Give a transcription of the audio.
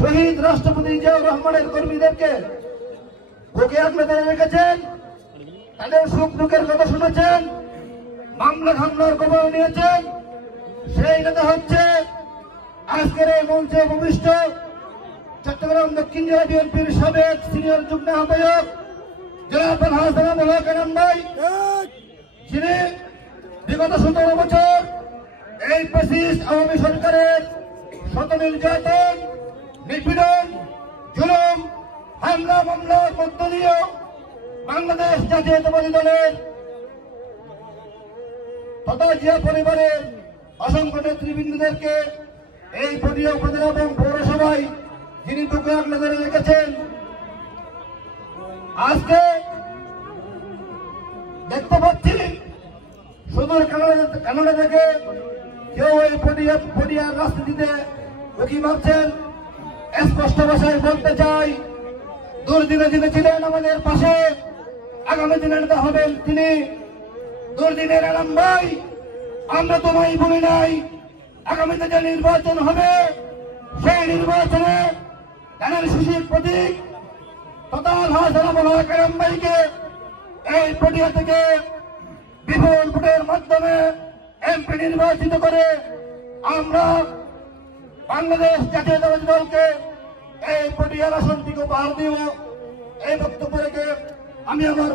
শহীদ রাষ্ট্রপতি জিয়াউর রহমানের কর্মীদেরকে বুকে আগলে ধরে রেখেছেন, তাদের সুখ দুঃখের কথা শুনেছেন, মামলা হামলার খবর নিয়েছেন। সেই নেতা হচ্ছে আজকের এই মঞ্চে উপবিষ্ট চট্টগ্রাম দক্ষিণ জেলা বিএনপির সাবেক সিনিয়র যুগ্ম আহ্বায়ক জনাব হাসান আবুল কালাম ভাই, যিনি বিগত 17 বছর এই ফ্যাসিস্ট আওয়ামী সরকারের শত নির্যাতন, নিপীড়ন, জুলুম, হামলা মামলার মধ্য দিয়ে বাংলাদেশ জাতীয়তাবাদী দলের তথা জিয়া পরিবারের অসংখ্য নেতৃবৃন্দদেরকে এই পটিয়া উপজেলা এবং পৌরসভায় যিনি বুকে আগলে ধরে রেখেছেন। আজকে দেখতে পাচ্ছি সুদূর কানাডা থেকে কেউ এই পটিয়ার রাজনীতিতে উঁকি মারছেন। স্পষ্ট ভাষায় বলতে চাই, দুর্দিনে যিনি ছিলেন আমাদের পাশে, আগামী দিনে নেতা হবেন তিনি। দুর্দিনের আলম ভাই, আমরা তোমায় বলি নাই, আগামীতে যে নির্বাচন হবে সেই নির্বাচনে ধানের শীষের প্রতীক তথা হাসান আবুল কালাম ভাইকে এই পটিয়া থেকে বিপুল ভোটের মাধ্যমে এমপি নির্বাচিত করে আমরা বাংলাদেশ জাতীয়তাবাদী দলকে এই পটিয়ার আসনটিকে উপহার দিব। এই বক্তব্য রেখে আমি আমার